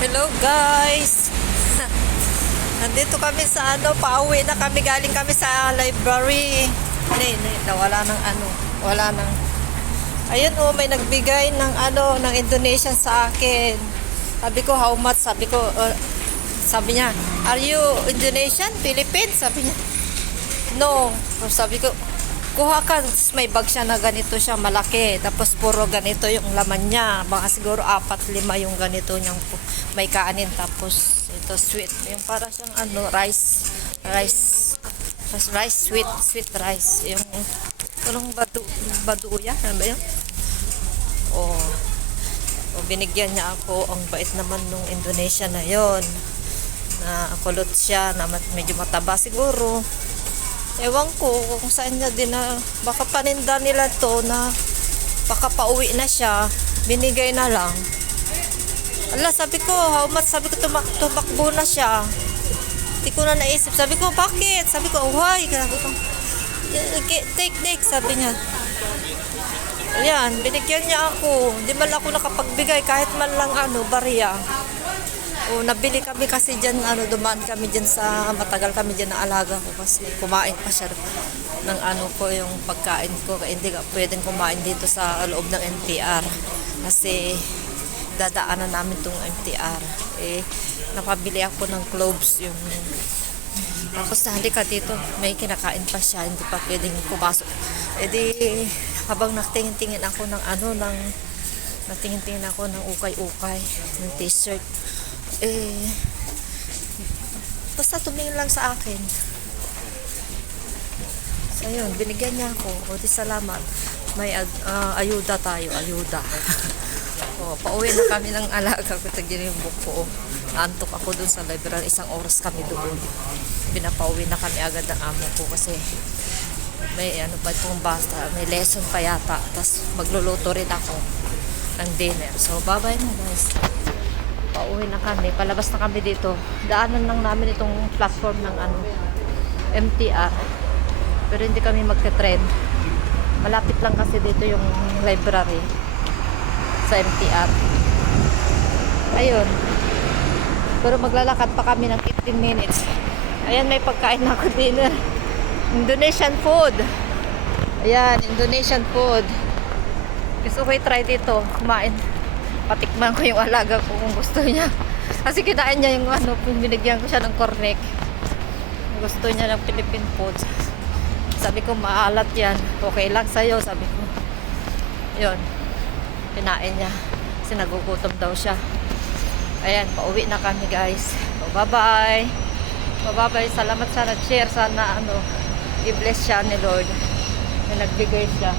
Hello guys. Nandito kami sa pauwi na kami, galing kami sa library. Wala nang wala nang. Ayun may nagbigay ng ng Indonesian sa akin. Sabi ko how much? Sabi niya, "Are you Indonesian? Philippines?" Sabi niya. No. Sabi ko, kuha ka. May bag siya na ganito siya malaki. Tapos puro ganito yung laman niya. Baka siguro 4-5 yung ganito niyang may kanin. Tapos ito sweet. Yung para siyang sweet rice. Yung tulong baduya. Ano ba yun? Binigyan niya ako. Ang bait naman nung Indonesia na yon, na kulot siya, na medyo mataba siguro. Ewan ko kung saan niya din na baka paninda nila to, na baka pauwi na siya, binigay na lang. Ala, sabi ko how much? Sabi ko tumakbo na siya. Hindi ko na naisip. Sabi ko bakit? Sabi ko why? Sabi ko take sabi niya. Ayan, binigyan niya ako. Hindi man ako nakapagbigay kahit man lang bariya. Nabili kami kasi dyan, dumaan kami dyan sa, matagal kami dyan na alaga ko kasi kumain pa siya ng ko yung pagkain ko. Kaya hindi ka pwedeng kumain dito sa loob ng NTR kasi dadaanan namin tong NTR. Napabili ako ng cloves yung. Tapos halika dito, may kinakain pa siya, hindi pa pwedeng pumasok. Habang natingin-tingin ako ng natingin-tingin ako ng ukay-ukay, ng t-shirt. Basta tumingin lang sa akin. So yun, binigyan niya ako. Di salamat. May ayuda tayo, ayuda. Pauwi na kami ng alaga ko. Tagin yung buko. Naantok ako dun sa library. 1 oras kami doon. Pinapauwi na kami agad ng amo ko kasi may pa itong basta, may lesson pa yata. Tapos magluluto rin ako ng dinner. So bye bye na guys. Pauwi na kami, palabas na kami dito. Daanan lang namin itong platform ng MTR. Pero hindi kami magte-trend. Malapit lang kasi dito yung library sa MTR. Ayun. Pero maglalakad pa kami ng 15 minutes. Ayan, may pagkain na ako dinner. Indonesian food. Ayan, Indonesian food. Gusto ko i-try dito, kumain. Patikman ko yung alaga ko kung gusto niya. Kasi kinain niya yung binigyan ko siya ng cornet. Gusto niya ng Philippine food. Sabi ko maalat yan. Okay lang sa'yo, sabi ko. Yun. Kinain niya. Kasi nagugutom daw siya. Ayan, pauwi na kami guys. So, bye-bye. Bye-bye. Salamat sa nag-share. Sana i-bless siya ni Lord. Na nagbigay siya.